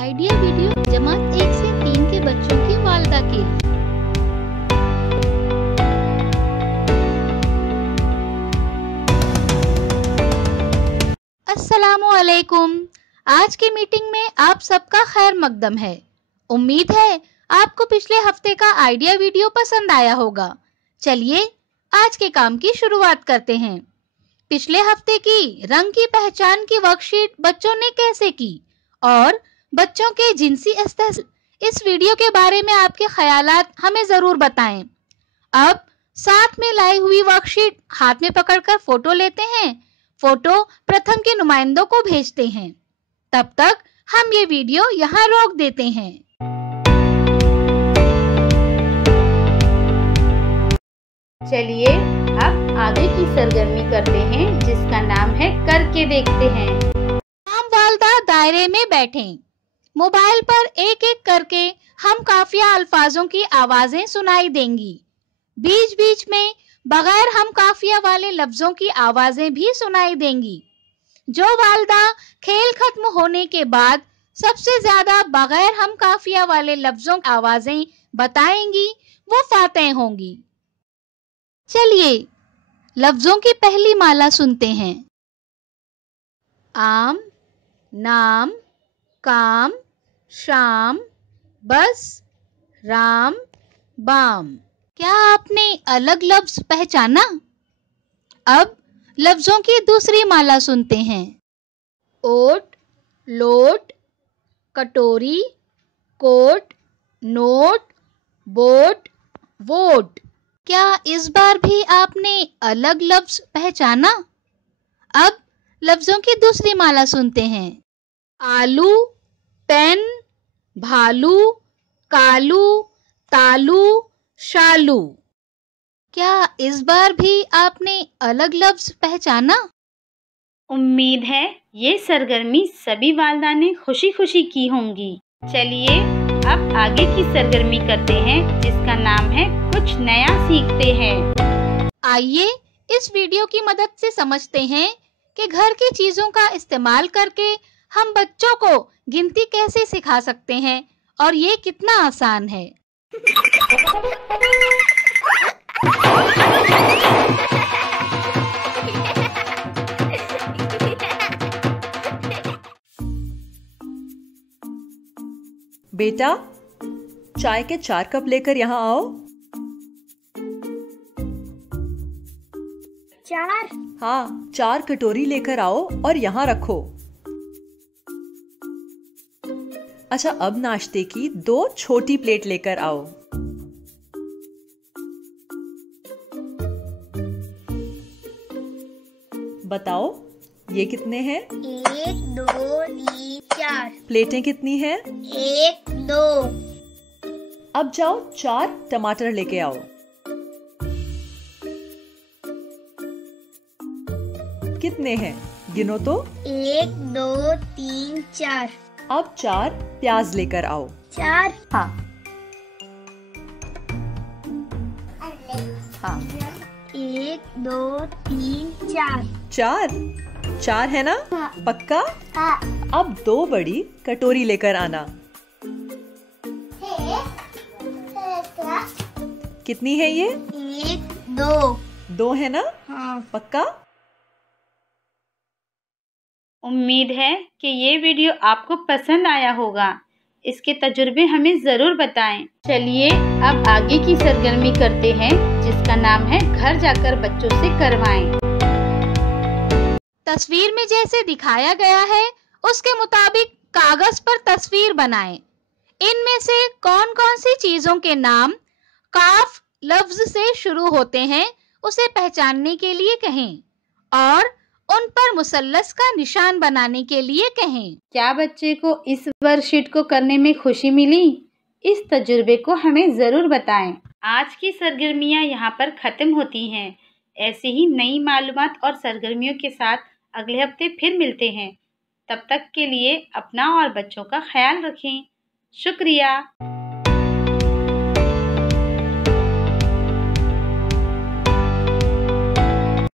Idea video जमात 1 से 3 के बच्चों की वालिदा के लिए। अस्सलामुअलैकुम। आज की मीटिंग में आप सबका खैर मकदम है। उम्मीद है आपको पिछले हफ्ते का आइडिया वीडियो पसंद आया होगा। चलिए आज के काम की शुरुआत करते हैं। पिछले हफ्ते की रंग की पहचान की वर्कशीट बच्चों ने कैसे की और बच्चों के जिनसी इस्तेहसाल, इस वीडियो के बारे में आपके ख्यालात हमें जरूर बताएं। अब साथ में लाई हुई वर्कशीट हाथ में पकड़कर फोटो लेते हैं। फोटो प्रथम के नुमाइंदों को भेजते हैं। तब तक हम ये वीडियो यहाँ रोक देते हैं। चलिए अब आगे की सरगर्मी करते हैं जिसका नाम है करके देखते हैं। हम वालिदा दायरे में बैठें। मोबाइल पर एक एक करके हम काफिया अल्फाजों की आवाजें सुनाई देंगी। बीच बीच में बगैर हम काफिया वाले लफ्जों की आवाजें भी सुनाई देंगी। जो वालिदा खेल खत्म होने के बाद सबसे ज्यादा बगैर हम काफिया वाले लफ्जों की आवाजें बताएंगी वो फातेह होंगी। चलिए लफ्जों की पहली माला सुनते हैं। आम, नाम, काम, शाम, बस, राम, बाम। क्या आपने अलग लफ्ज पहचाना? अब लफ्जों की दूसरी माला सुनते हैं। ओट, लोट, कटोरी, कोट, नोट, बोट, वोट। क्या इस बार भी आपने अलग लफ्ज पहचाना? अब लफ्जों की दूसरी माला सुनते हैं। आलू, पेन, भालू, कालू, तालू, शालू। क्या इस बार भी आपने अलग लफ्ज पहचाना? उम्मीद है ये सरगर्मी सभी वालिदा ने खुशी खुशी की होंगी। चलिए अब आगे की सरगर्मी करते हैं जिसका नाम है कुछ नया सीखते हैं। आइए इस वीडियो की मदद से समझते हैं कि घर की चीजों का इस्तेमाल करके हम बच्चों को गिनती कैसे सिखा सकते हैं और ये कितना आसान है। बेटा, चाय के 4 कप लेकर यहाँ आओ। 4? हाँ, 4 कटोरी लेकर आओ और यहाँ रखो। अच्छा, अब नाश्ते की 2 छोटी प्लेट लेकर आओ। बताओ ये कितने हैं? 1, 2, 3, 4। प्लेटें कितनी हैं? 1, 2। अब जाओ 4 टमाटर लेके आओ। कितने हैं? गिनो तो। 1, 2, 3, 4। अब 4 प्याज लेकर आओ। 4? हाँ हाँ 1, 2, 3, 4। 4 है ना? हाँ। पक्का? हाँ। अब 2 बड़ी कटोरी लेकर आना। कितनी है ये? 1, 2। 2 है ना? हाँ। पक्का? उम्मीद है कि ये वीडियो आपको पसंद आया होगा। इसके तजुर्बे हमें ज़रूर बताएं। चलिए अब आगे की सरगर्मी करते हैं जिसका नाम है घर जाकर बच्चों से करवाएं। तस्वीर में जैसे दिखाया गया है उसके मुताबिक कागज पर तस्वीर बनाएं। इनमें से कौन कौन सी चीजों के नाम काफ लफ्ज से शुरू होते हैं उसे पहचानने के लिए कहें और उन पर मुसल्लस का निशान बनाने के लिए कहें। क्या बच्चे को इस वर्कशीट को करने में खुशी मिली? इस तजुर्बे को हमें ज़रूर बताएं। आज की सरगर्मियां यहाँ पर ख़त्म होती हैं। ऐसे ही नई मालूमात और सरगर्मियों के साथ अगले हफ्ते फिर मिलते हैं। तब तक के लिए अपना और बच्चों का ख्याल रखें। शुक्रिया।